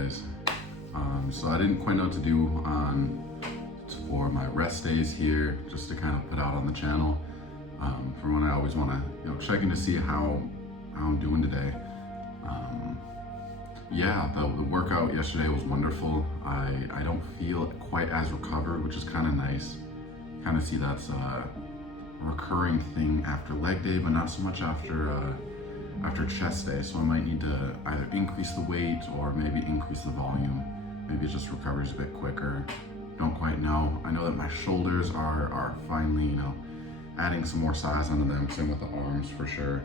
guys. So I didn't quite know what to do for my rest days here, just to kind of put out on the channel. For one, I always want to check in to see how I'm doing today. Yeah, the workout yesterday was wonderful. I don't feel quite as recovered, which is kind of nice. Kind of see that's a recurring thing after leg day, but not so much after chest day. So I might need to either increase the weight or maybe increase the volume. Maybe it just recovers a bit quicker. Don't quite know. I know that my shoulders are finally, adding some more size onto them. Same with the arms for sure.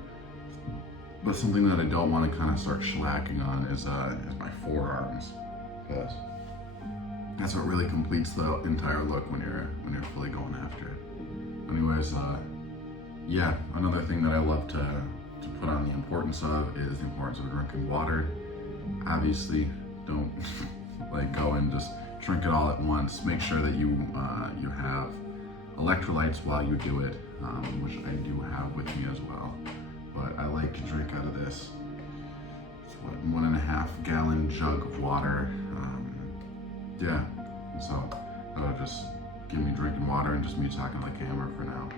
But something that I don't want to kind of start slacking on is my forearms, because that's what really completes the entire look when you're fully going after it. Anyways, yeah, another thing that I love to put on the importance of is the importance of drinking water. Obviously, don't go and just drink it all at once. Make sure that you have electrolytes while you do it, which I do have with me as well. But I like to drink out of this. It's 1.5 gallon jug of water. Yeah, so that'll just give me drinking water and just me talking to the camera for now.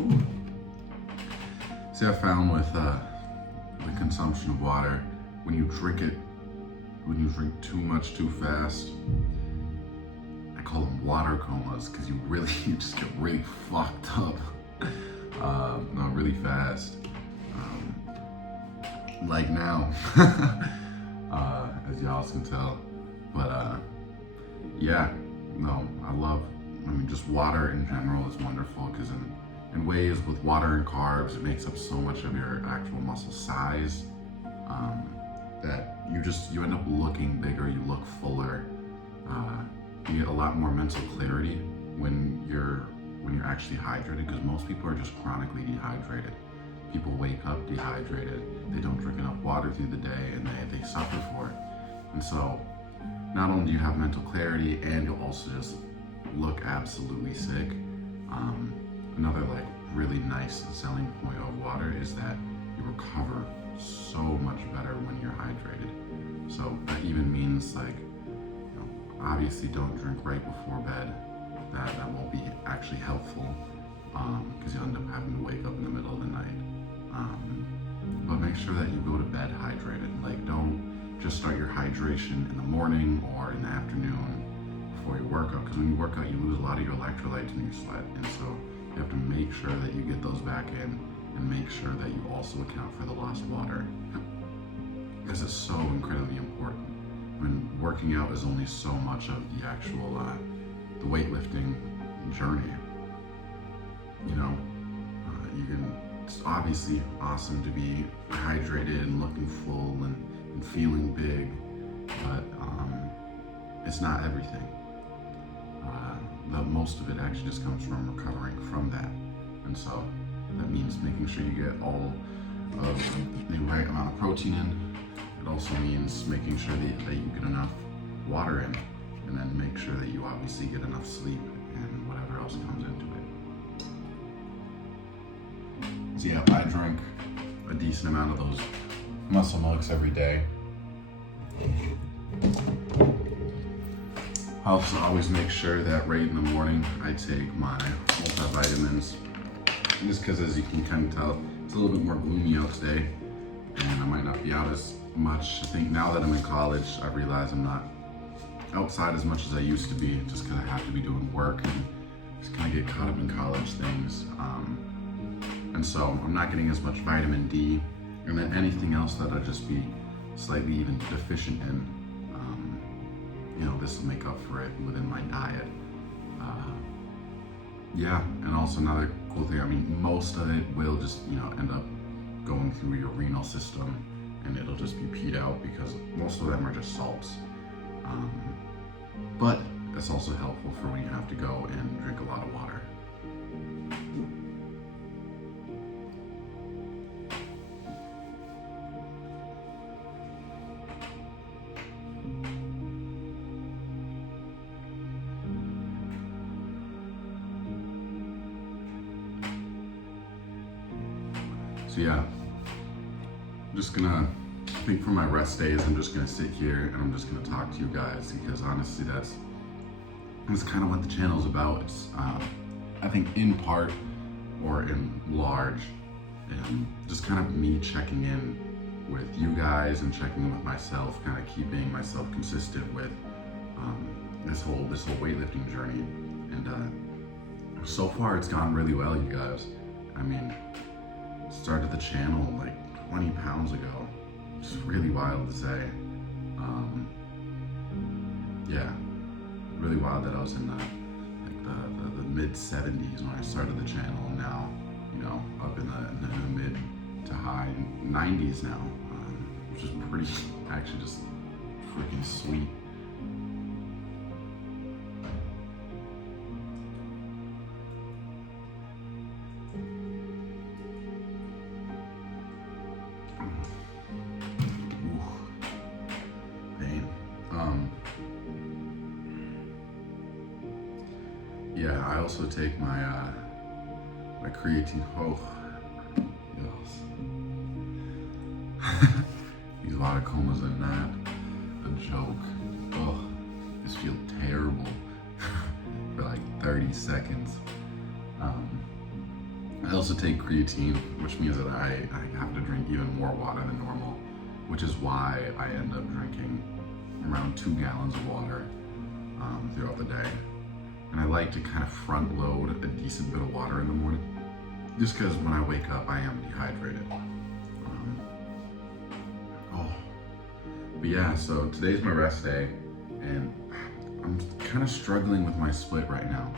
Ooh. See, I found with the consumption of water, when you drink too much too fast, I call them water comas, because you just get really fucked up, really fast, like now, as y'all can tell. But yeah, no, just water in general is wonderful, because in ways with water and carbs, it makes up so much of your actual muscle size, that you end up looking bigger, you look fuller, you get a lot more mental clarity when you're actually hydrated, because most people are just chronically dehydrated. People wake up dehydrated, they don't drink enough water through the day, and they suffer for it. And so not only do you have mental clarity, and you'll also just look absolutely sick. Another really nice selling point of water is that you recover so much better when you're hydrated. So that even means obviously don't drink right before bed. That won't be actually helpful, because you'll end up having to wake up in the middle of the night. But make sure that you go to bed hydrated. Don't just start your hydration in the morning or in the afternoon before you work out, because when you work out, you lose a lot of your electrolytes in your sweat, and so you have to make sure that you get those back in, and make sure that you also account for the lost water, because it's so incredibly important. When working out is only so much of the actual the weightlifting journey. It's obviously awesome to be hydrated and looking full and feeling big, but it's not everything. Most of it actually just comes from recovering from that. And so that means making sure you get all of the right amount of protein in. It also means making sure that you get enough water in, and then make sure that you obviously get enough sleep and whatever else comes into it. So yeah, I drink a decent amount of those muscle milks every day. I also always make sure that right in the morning I take my multivitamins, just because, as you can kind of tell, it's a little bit more gloomy out today, and I might not be out as much. I think now that I'm in college, I realize I'm not outside as much as I used to be, just because I have to be doing work and just kind of get caught up in college things. And so I'm not getting as much vitamin D, and then anything else that I'll just be slightly even deficient in, this will make up for it within my diet. Yeah, and also another cool thing, most of it will just, end up going through your renal system, and it'll just be peed out, because most of them are just salts. But that's also helpful for when you have to go and drink a lot of water. So yeah, I'm just gonna, I think for my rest days, I'm just gonna sit here and I'm just gonna talk to you guys, because honestly, that's kind of what the channel is about. It's, I think in part or in large, just kind of me checking in with you guys and checking in with myself, kind of keeping myself consistent with this whole weightlifting journey. And so far it's gone really well, you guys. I mean, started the channel like 20 pounds ago. It's really wild to say. Yeah, really wild that I was in the mid 70s when I started the channel, and now, you know, up in the mid to high 90s now, which is pretty, actually just freaking sweet. Yeah, I also take my my creatine. Oh, yes. These water comas are not a joke. Oh, this feels terrible for like 30 seconds. I also take creatine, which means that I have to drink even more water than normal, which is why I end up drinking around 2 gallons of water throughout the day. And I like to kind of front load a decent bit of water in the morning, just because when I wake up, I am dehydrated. But yeah, so today's my rest day, and I'm kind of struggling with my split right now,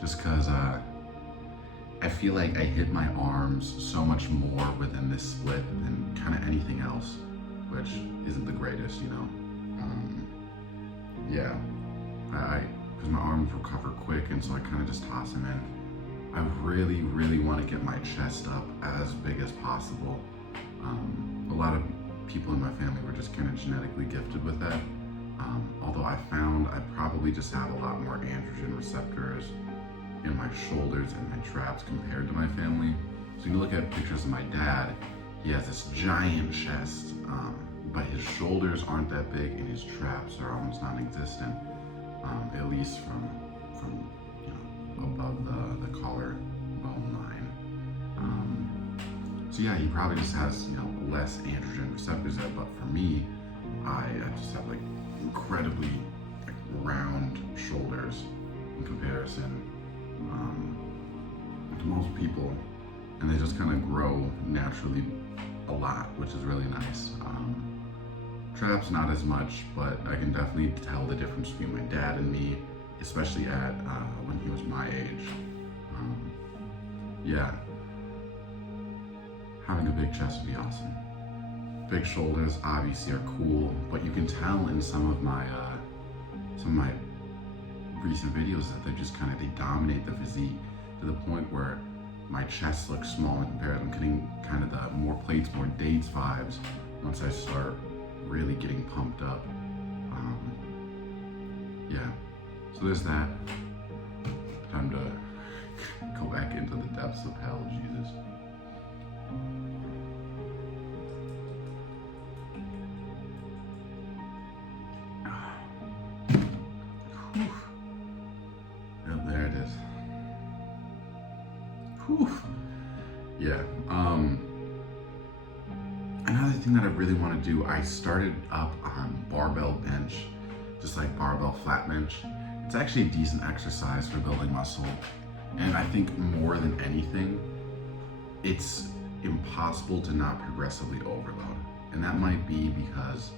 just because I feel like I hit my arms so much more within this split than kind of anything else, which isn't the greatest, you know. Yeah, because my arms recover quick, and so I kind of just toss them in. I really, really want to get my chest up as big as possible. A lot of people in my family were just kind of genetically gifted with that. Although I found I probably just have a lot more androgen receptors in my shoulders and my traps compared to my family. So you look at pictures of my dad, he has this giant chest, but his shoulders aren't that big and his traps are almost non-existent, at least from you know, above the collarbone line. So yeah, he probably just has, you know, less androgen receptors there, but for me, I just have like incredibly like round shoulders in comparison to most people, and they just kind of grow naturally a lot, which is really nice. Traps not as much, but I can definitely tell the difference between my dad and me, especially at when he was my age. Yeah, having a big chest would be awesome. Big shoulders obviously are cool, but you can tell in some of my recent videos that they dominate the physique to the point where my chest looks small in comparison. I'm getting kind of the more plates, more dates vibes once I start really getting pumped up. Yeah, so there's that. Time to go back into the depths of hell, Jesus. Yep, there it is. Whew. Yeah. Another thing that I really want to do, I started up on barbell bench, just like barbell flat bench. It's actually a decent exercise for building muscle. And I think more than anything, it's impossible to not progressively overload. And that might be because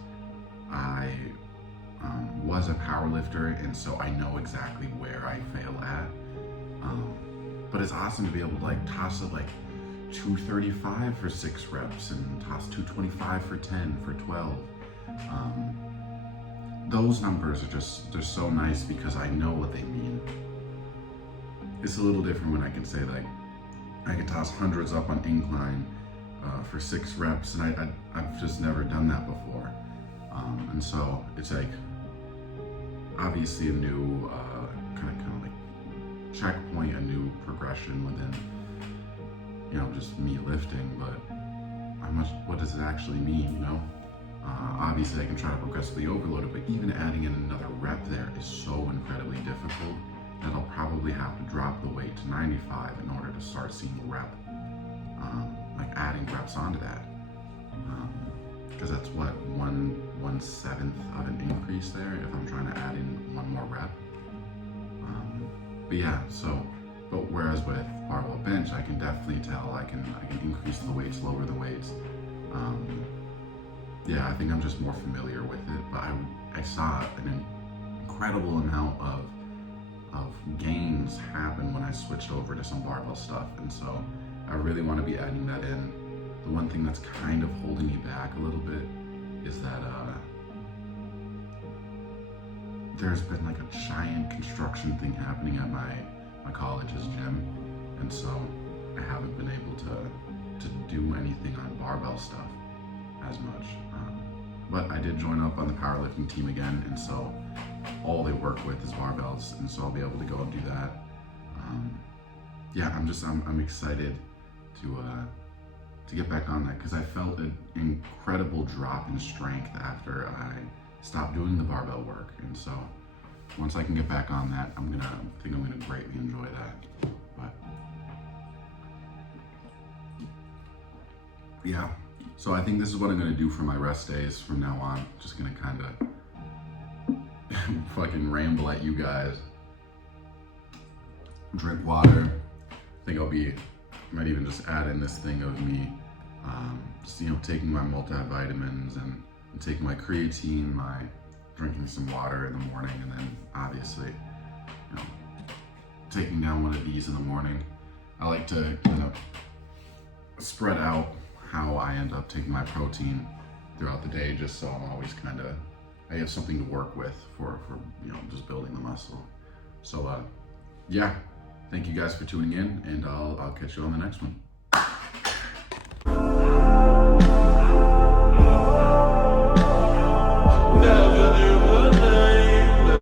I was a power lifter, and so I know exactly where I fail at. But it's awesome to be able to like toss it like 235 for 6 reps and toss 225 for 10 for 12. Those numbers are they're so nice because I know what they mean. It's a little different when I can say like I can toss hundreds up on incline for 6 reps, and I've just never done that before. And so it's like obviously a new kind of like checkpoint, a new progression within, you know, just me lifting, but what does it actually mean, you know? Obviously I can try to progressively overload it, but even adding in another rep there is so incredibly difficult that I'll probably have to drop the weight to 95 in order to start seeing like adding reps onto that. Because that's what, 1/7 of an increase there if I'm trying to add in one more rep. But yeah, but whereas with barbell bench, I can definitely tell I can increase the weights, lower the weights. Yeah, I think I'm just more familiar with it, but I saw an incredible amount of gains happen when I switched over to some barbell stuff, and so I really want to be adding that in. The one thing that's kind of holding me back a little bit is that there's been like a giant construction thing happening at my college's gym, and so I haven't been able to do anything on barbell stuff as much. But I did join up on the powerlifting team again, and so all they work with is barbells, and so I'll be able to go and do that. Yeah, I'm excited to get back on that, because I felt an incredible drop in strength after I stopped doing the barbell work, and so once I can get back on that, I think I'm gonna greatly enjoy that. But yeah, so I think this is what I'm gonna do for my rest days from now on. Just gonna kind of fucking ramble at you guys, drink water. I think might even just add in this thing of me, just, taking my multivitamins and taking my creatine, drinking some water in the morning, and then obviously, taking down one of these in the morning. I like to kind of spread out how I end up taking my protein throughout the day, just so I'm always I have something to work with for just building the muscle. So yeah, thank you guys for tuning in, and I'll catch you on the next one.